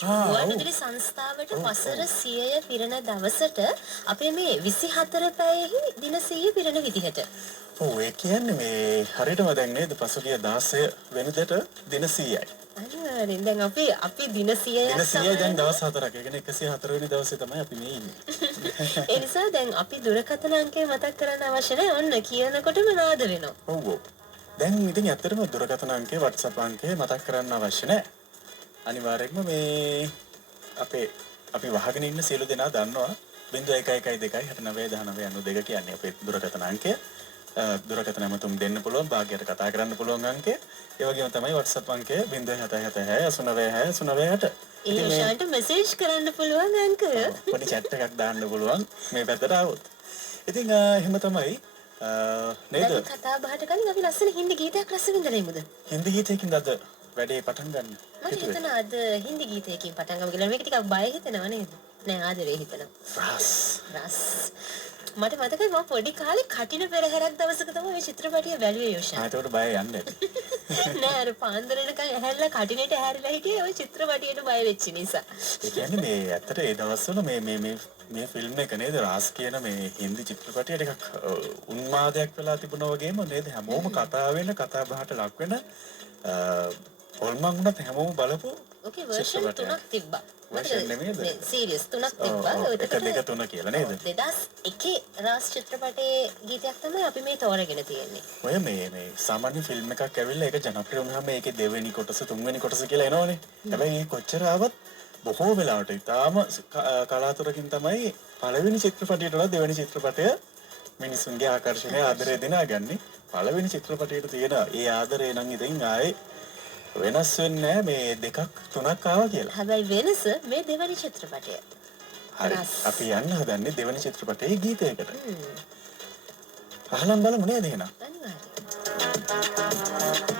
ගුවන්විදුලි සංස්ථාවට වසර 100 පිරෙන දවසට අපේ මේ 24 පැයෙහි දින 100 පිරෙන විදිහට. ඔව් ඒ කියන්නේ මේ හරියටම දැන් නේද පසුගිය 16 වෙනිදාට දින 100යි. අනිවාර්යෙන් දැන් අපි දින 100ක් දින 100යි දැන් දවස් 4ක්. ඒ කියන්නේ 104 වෙනි දවසේ තමයි අපි මේ ඉන්නේ. ඒ නිසා දැන් අපි දුරකථන අංකය මතක් කරන්න අවශ්‍ය නැහැ. ඔන්න කියනකොටම නාද වෙනවා. ඔව් ඔව්. දැන් ඉතින් ඇත්තටම දුරකථන අංකය WhatsApp අංකය මතක් කරන්න අවශ්‍ය නැහැ. අනිවාර්යෙන්ම මේ අපි වහගෙන ඉන්න සියලු දෙනා දන්නවා 0112691992 කියන්නේ අපේ දුරකථන අංකය. දුරකථන ඇමතුම් දෙන්න පුළුවන්, භාග්‍යයට කතා කරන්න පුළුවන් අංකය. ඒ වගේම තමයි WhatsApp අංකය 0776 ඒ යෝෂාන්ට මෙසේජ් කරන්න පුළුවන් අංකය. පොඩි chat එකක් දාන්න පුළුවන් මේ පැත්තට ආවොත්. ඉතින් එහෙම තමයි නේද? දැන් කතා බහට කලින් අපි ලස්සන හින්දි ගීතයක් රස විඳිමුද? හින්දි ගීතයකින් අද වැඩේ පටන් ගන්න. මට හිතෙනවා අද හින්දි ගීතයකින් පටන් ගමු කියලා. මේක ටිකක් බය හිතෙනව නේද? නෑ ආදරේ හිතෙනවා. රස්. මට මතකයි මම පොඩි කාලේ කටින පෙරහැරක් දවසක තමයි මේ චිත්‍රපටිය බැලුවේ යෝෂා. ඒකට බය යන්නේ. නෑ අර පාන්දර එනකන් ඇහැරලා කටිනෙට ඇහැරිලා හිටියේ ওই චිත්‍රපටියට බය වෙච්ච නිසා. ඒ කියන්නේ මේ ඇත්තට ඒ දවස්වල මේ ෆිල්ම් එක නේද රාස් කියන මේ හින්දි චිත්‍රපටිය ටිකක් උන්මාදයක් වෙලා තිබුණා වගේම නේද හැමෝම කතා බහට ලක් වෙන හොල්මන් වුණත් හැමෝම බලපු ඕකේ වර්ෂන් 3ක් තිබ්බා. වර්ෂන් නෙමෙයිද? සීරියස් 3ක් තිබ්බා. එක දෙක තුන කියලා නේද? 2001 රාස් චිත්‍රපටයේ ගීතයක් තමයි අපි මේ තෝරගෙන තියෙන්නේ. ඔය මේ සාමාන්‍ය ෆිල්ම් එකක් ඇවිල්ලා ඒක ජනප්‍රිය වුණාම ඒකේ දෙවෙනි කොටස තුන්වෙනි කොටස කියලා එනවනේ. හැබැයි කොච්චර ආවත් බොහෝ වෙලාවට ඉතාලම කලාතුරකින් තමයි පළවෙනි චිත්‍රපටයට වඩා දෙවෙනි චිත්‍රපටය මිනිසුන්ගේ ආකර්ෂණය ආදරය දිනාගන්නේ. පළවෙනි චිත්‍රපටයට තියෙන ඒ ආදරය නම් ඉතින් ආයේ වෙනස් වෙන්නේ නැහැ මේ දෙකක් තුනක් ආවා කියලා. හැබැයි වෙනස මේ දෙවෙනි චිත්‍රපටය. හරි. අපි යන්න හදන්නේ දෙවෙනි චිත්‍රපටයේ ගීතයකට. අහලම් බලමු නේද එහෙනම්? අනිවාර්යයෙන්.